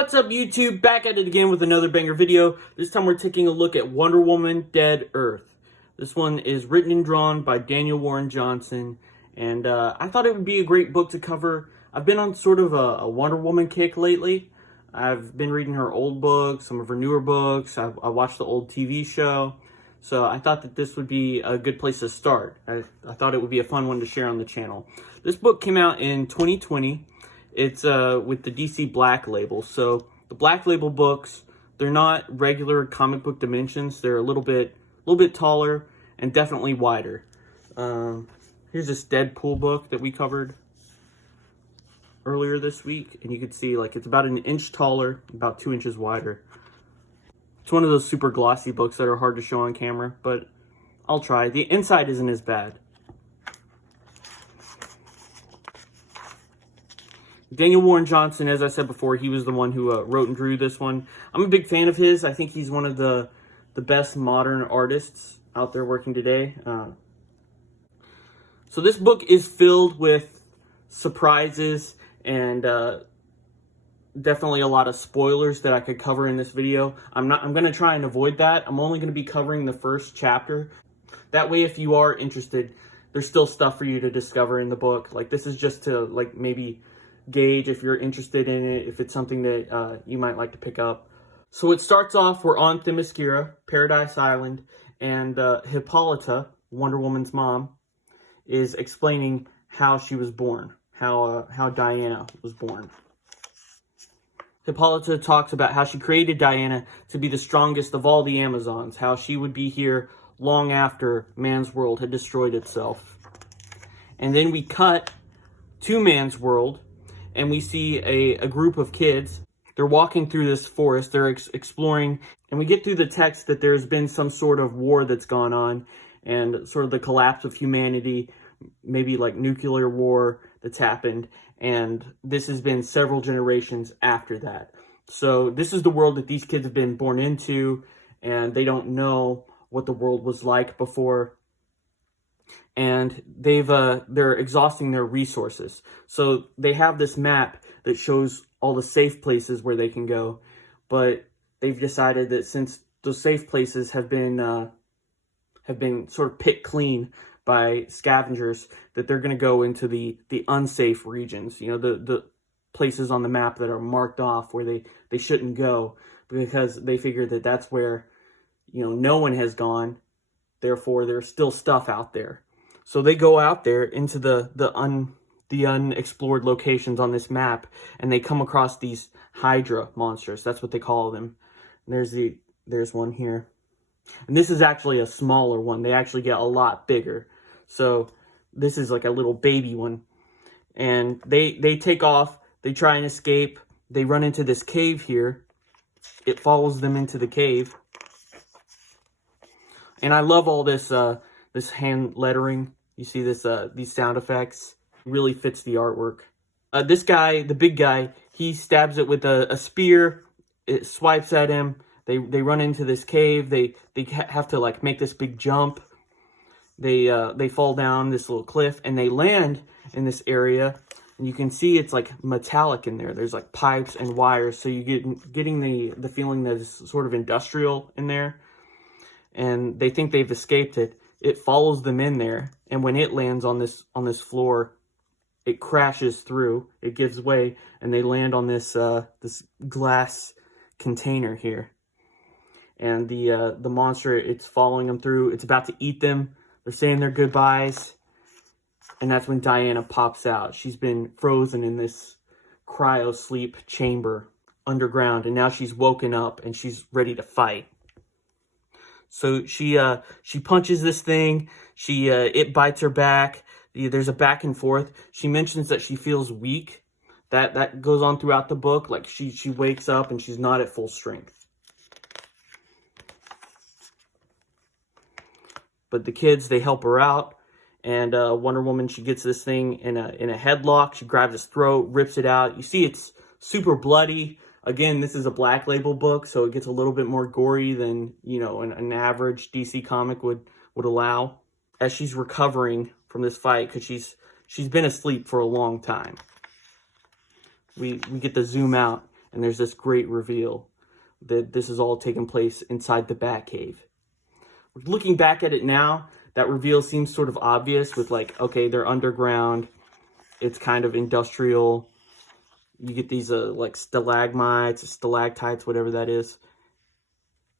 What's up, YouTube? Back at it again with another banger video. This time we're taking a look at Wonder Woman Dead Earth. This one is written and drawn by Daniel Warren Johnson, and I thought it would be a great book to cover. I've been on sort of a Wonder Woman kick lately. I've been reading her old books, some of her newer books. I watched the old TV show. So I thought that this would be a good place to start. I thought it would be a fun one to share on the channel. This book came out in 2020. It's with the DC Black Label. So the Black Label books, they're not regular comic book dimensions. They're a little bit taller and definitely wider. Here's this Deadpool book that we covered earlier this week, and you can see like it's about an inch taller, about 2 inches wider. It's one of those super glossy books that are hard to show on camera, but I'll try. The inside isn't as bad. Daniel Warren Johnson, as I said before, he was the one who wrote and drew this one. I'm a big fan of his. I think he's one of the best modern artists out there working today. So this book is filled with surprises and definitely a lot of spoilers that I could cover in this video. I'm going to try and avoid that. I'm only going to be covering the first chapter. That way, if you are interested, there's still stuff for you to discover in the book. Like, this is just to like maybe gauge if you're interested in it, if it's something that you might like to pick up. So it starts off, we're on Themyscira, Paradise Island, and Hippolyta, Wonder Woman's mom, is explaining how she was born, how Diana was born. Hippolyta talks about how she created Diana to be the strongest of all the Amazons, how she would be here long after man's world had destroyed itself. And then we cut to man's world, and we see a group of kids. They're walking through this forest, they're exploring, and we get through the text that there's been some sort of war that's gone on, and sort of the collapse of humanity, maybe like nuclear war that's happened, and this has been several generations after that. So this is the world that these kids have been born into, and they don't know what the world was like before. And they're exhausting their resources. So they have this map that shows all the safe places where they can go, but they've decided that since those safe places have been sort of picked clean by scavengers, that they're going to go into the unsafe regions. You know, the places on the map that are marked off where they shouldn't go, because they figure that that's where, you know, no one has gone. Therefore, there's still stuff out there. So they go out there into the unexplored locations on this map, and they come across these Hydra monsters. That's what they call them. And there's one here. And this is actually a smaller one. They actually get a lot bigger. So this is like a little baby one. And they take off. They try and escape. They run into this cave here. It follows them into the cave. And I love all this this hand lettering. You see this these sound effects. It really fits the artwork. This guy, the big guy, he stabs it with a spear. It swipes at him. They run into this cave. They have to like make this big jump. They fall down this little cliff, and they land in this area. And you can see it's like metallic in there. There's like pipes and wires, so you getting the feeling that it's sort of industrial in there. And they think they've escaped it. It follows them in there, and when it lands on this floor, it crashes through. It gives way, and they land on this this glass container here. And the monster, it's following them through. It's about to eat them. They're saying their goodbyes, and that's when Diana pops out. She's been frozen in this cryo sleep chamber underground, and now she's woken up and she's ready to fight. So she punches this thing. It bites her back. There's a back and forth. She mentions that she feels weak. That goes on throughout the book. Like she wakes up and she's not at full strength. But the kids, they help her out, and Wonder Woman, she gets this thing in a headlock. She grabs his throat, rips it out. You see, it's super bloody. Again, this is a Black Label book, so it gets a little bit more gory than, you know, an average DC comic would allow. As she's recovering from this fight, because she's been asleep for a long time. We get the zoom out, And there's this great reveal that this is all taking place inside the Batcave. Looking back at it now, that reveal seems sort of obvious with like, okay, they're underground. It's kind of industrial. You get these like stalagmites, stalactites, whatever that is.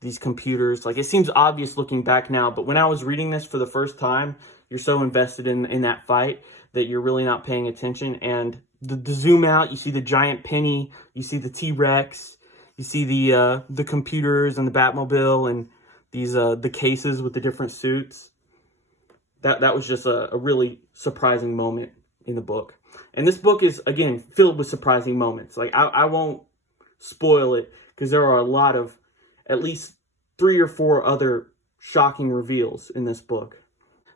These computers, like, it seems obvious looking back now, but when I was reading this for the first time, you're so invested in that fight that you're really not paying attention. And the zoom out, you see the giant penny, you see the T-Rex, you see the computers and the Batmobile and these the cases with the different suits. That was just a really surprising moment in the book. And this book is, again, filled with surprising moments. Like, I won't spoil it because there are a lot of, at least 3 or 4 other shocking reveals in this book.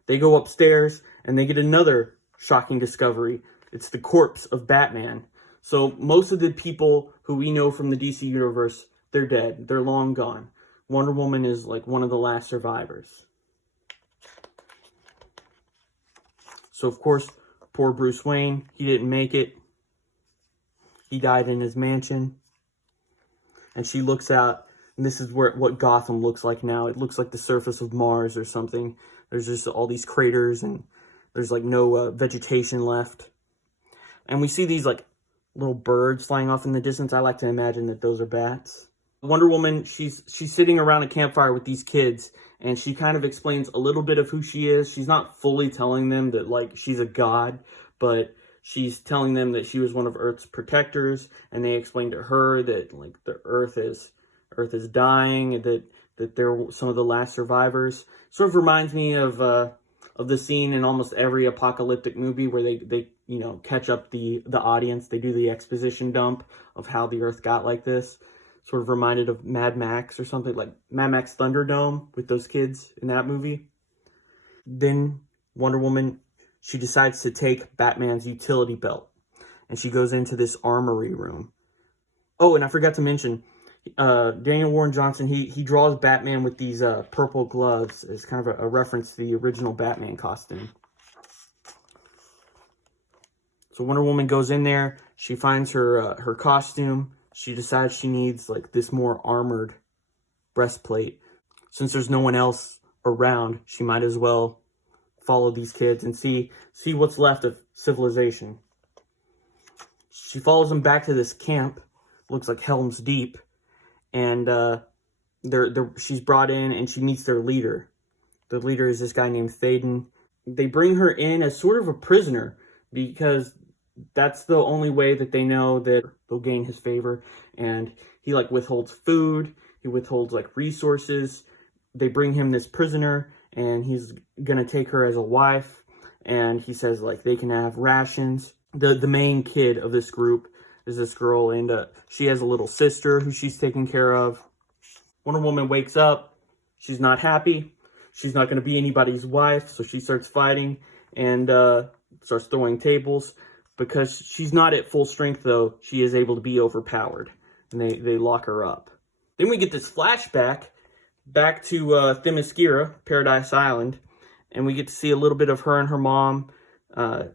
They go upstairs and they get another shocking discovery. It's the corpse of Batman. So most of the people who we know from the DC universe, they're dead. They're long gone. Wonder Woman is like one of the last survivors. So of course, poor Bruce Wayne, he didn't make it. He died in his mansion. And she looks out, and this is what Gotham looks like now. It looks like the surface of Mars or something. There's just all these craters, and there's like no vegetation left. And we see these like little birds flying off in the distance. I like to imagine that those are bats. Wonder Woman, she's sitting around a campfire with these kids, and she kind of explains a little bit of who she is. She's not fully telling them that like she's a god, but she's telling them that she was one of Earth's protectors, and they explain to her that like the Earth is dying, that they're some of the last survivors. Sort of reminds me of the scene in almost every apocalyptic movie where they you know, catch up the audience. They do the exposition dump of how the Earth got like this. Sort of reminded of Mad Max or something, like Mad Max Thunderdome with those kids in that movie. Then Wonder Woman, she decides to take Batman's utility belt, and she goes into this armory room. Oh, and I forgot to mention, Daniel Warren Johnson, he draws Batman with these purple gloves as kind of a reference to the original Batman costume. So Wonder Woman goes in there, she finds her costume. She decides she needs like this more armored breastplate. Since there's no one else around, she might as well follow these kids and see what's left of civilization. She follows them back to this camp, looks like Helm's Deep, and she's brought in and she meets their leader. The leader is this guy named Thaden. They bring her in as sort of a prisoner because that's the only way that they know that they'll gain his favor. And he like withholds food, he withholds like resources. They bring him this prisoner and he's gonna take her as a wife, and he says like they can have rations. The main kid of this group is this girl, and she has a little sister who she's taking care of. Wonder Woman wakes up, she's not happy, she's not gonna be anybody's wife, so she starts fighting and starts throwing tables. Because she's not at full strength, though, she is able to be overpowered. And they lock her up. Then we get this flashback back to Themyscira, Paradise Island. And we get to see a little bit of her and her mom. The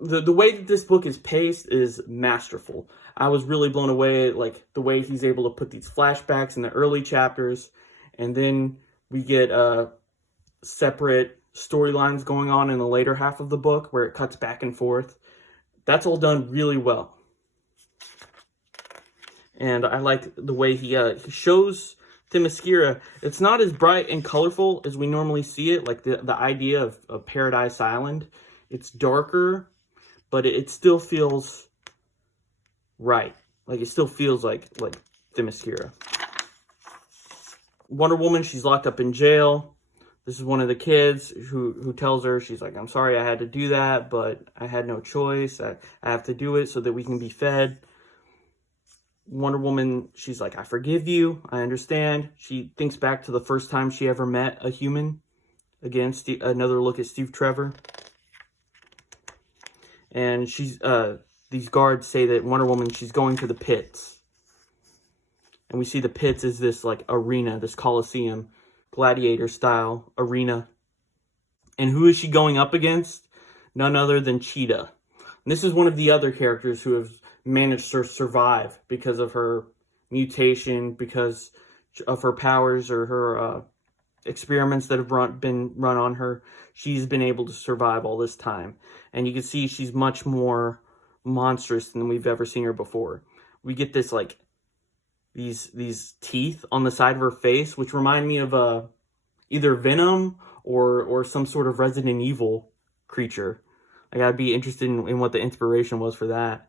way that this book is paced is masterful. I was really blown away at like the way he's able to put these flashbacks in the early chapters. And then we get separate storylines going on in the later half of the book where it cuts back and forth. That's all done really well. And I like the way he shows Themyscira. It's not as bright and colorful as we normally see it, like the idea of Paradise Island. It's darker, but it still feels right. Like it still feels like Themyscira. Wonder Woman, she's locked up in jail. This is one of the kids who tells her, she's like, I'm sorry I had to do that, but I had no choice. I have to do it so that we can be fed. Wonder Woman, she's like, I forgive you. I understand. She thinks back to the first time she ever met a human. Again, another look at Steve Trevor. And she's these guards say that Wonder Woman, she's going to the pits. And we see the pits as this like arena, this coliseum. Gladiator-style arena. And who is she going up against? None other than Cheetah. And this is one of the other characters who have managed to survive because of her mutation, because of her powers or her experiments that have been run on her. She's been able to survive all this time. And you can see she's much more monstrous than we've ever seen her before. We get this, like, these teeth on the side of her face, which remind me of either Venom or some sort of Resident Evil creature. Like, I'd be interested in what the inspiration was for that.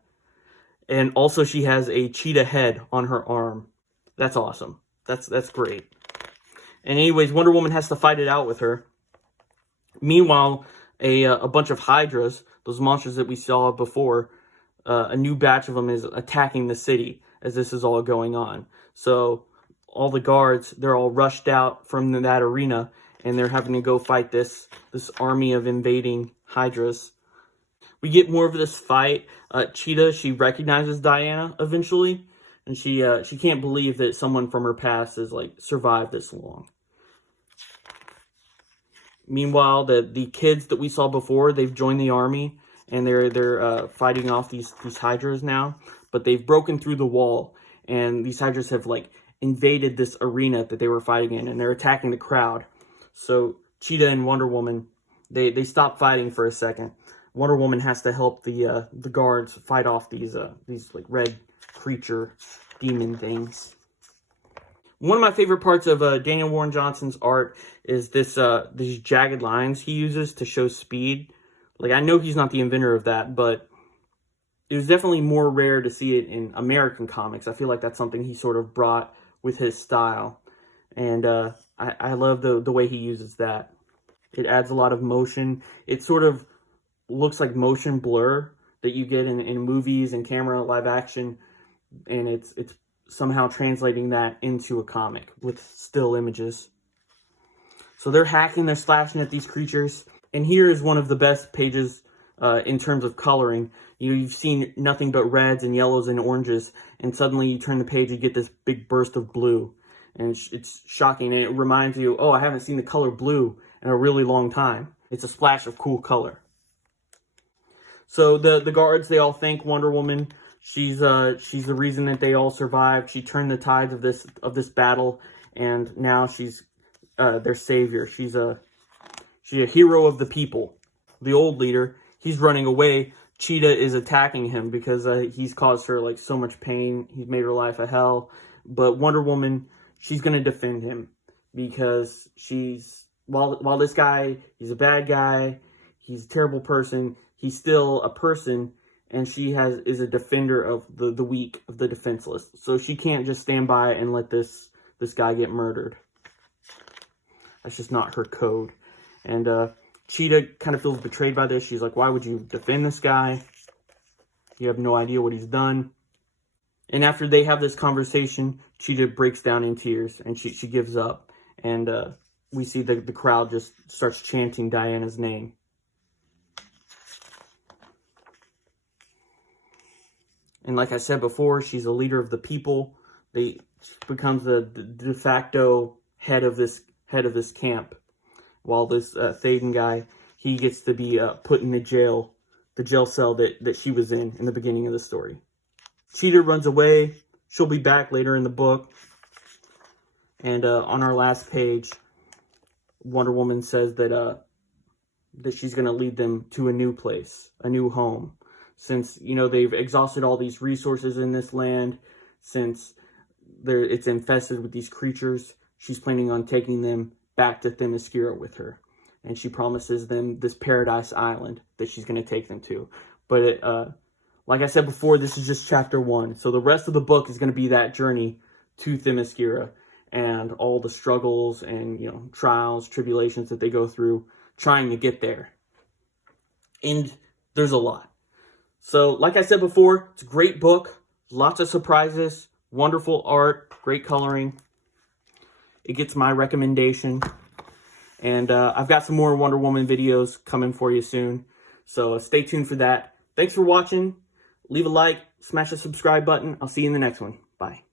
And also she has a cheetah head on her arm. That's awesome. That's great. And anyways, Wonder Woman has to fight it out with her. Meanwhile, a bunch of Hydras, those monsters that we saw before, a new batch of them is attacking the city as this is all going on. So all the guards, they're all rushed out from that arena, and they're having to go fight this army of invading Hydras. We get more of this fight. Cheetah, she recognizes Diana eventually, and she can't believe that someone from her past has, like, survived this long. Meanwhile, the kids that we saw before, they've joined the army, and they're fighting off these Hydras now. But they've broken through the wall, and these Hydras have, like, invaded this arena that they were fighting in, and they're attacking the crowd. So Cheetah and Wonder Woman, they stop fighting for a second. Wonder Woman has to help the guards fight off these like red creature demon things. One of my favorite parts of Daniel Warren Johnson's art is these jagged lines he uses to show speed. Like, I know he's not the inventor of that, but it was definitely more rare to see it in American comics. I feel like that's something he sort of brought with his style. And I love the way he uses that. It adds a lot of motion. It sort of looks like motion blur that you get in movies and camera live action. And it's somehow translating that into a comic with still images. So they're hacking, they're slashing at these creatures. And here is one of the best pages in terms of coloring. You've seen nothing but reds and yellows and oranges, and suddenly you turn the page and get this big burst of blue. And it's shocking, and it reminds you, oh, I haven't seen the color blue in a really long time. It's a splash of cool color. So the guards, they all thank Wonder Woman. She's the reason that they all survived. She turned the tides of this battle, and now she's their savior. She's a hero of the people. The old leader, he's running away. Cheetah is attacking him because he's caused her, like, so much pain. He's made her life a hell. But Wonder Woman, she's gonna defend him because while this guy, he's a bad guy, he's a terrible person, he's still a person, and she is a defender of the weak, of the defenseless. So she can't just stand by and let this guy get murdered. That's just not her code. And Cheetah kind of feels betrayed by this. She's like, why would you defend this guy? You have no idea what he's done. And after they have this conversation, Cheetah breaks down in tears, and she gives up. And we see the crowd just starts chanting Diana's name. And like I said before, she's a leader of the people. She becomes the de facto head of this camp. While this Thaden guy, he gets to be put in the jail cell that she was in the beginning of the story. Cheetah runs away. She'll be back later in the book. And on our last page, Wonder Woman says that she's going to lead them to a new place, a new home. Since, they've exhausted all these resources in this land, since it's infested with these creatures, she's planning on taking them back to Themyscira with her. And she promises them this paradise island that she's going to take them to. But like I said before, this is just chapter 1. So the rest of the book is going to be that journey to Themyscira and all the struggles and, trials, tribulations that they go through trying to get there. And there's a lot. So like I said before, it's a great book. Lots of surprises, wonderful art, great coloring. It gets my recommendation. And I've got some more Wonder Woman videos coming for you soon. So stay tuned for that. Thanks for watching. Leave a like, smash the subscribe button. I'll see you in the next one. Bye.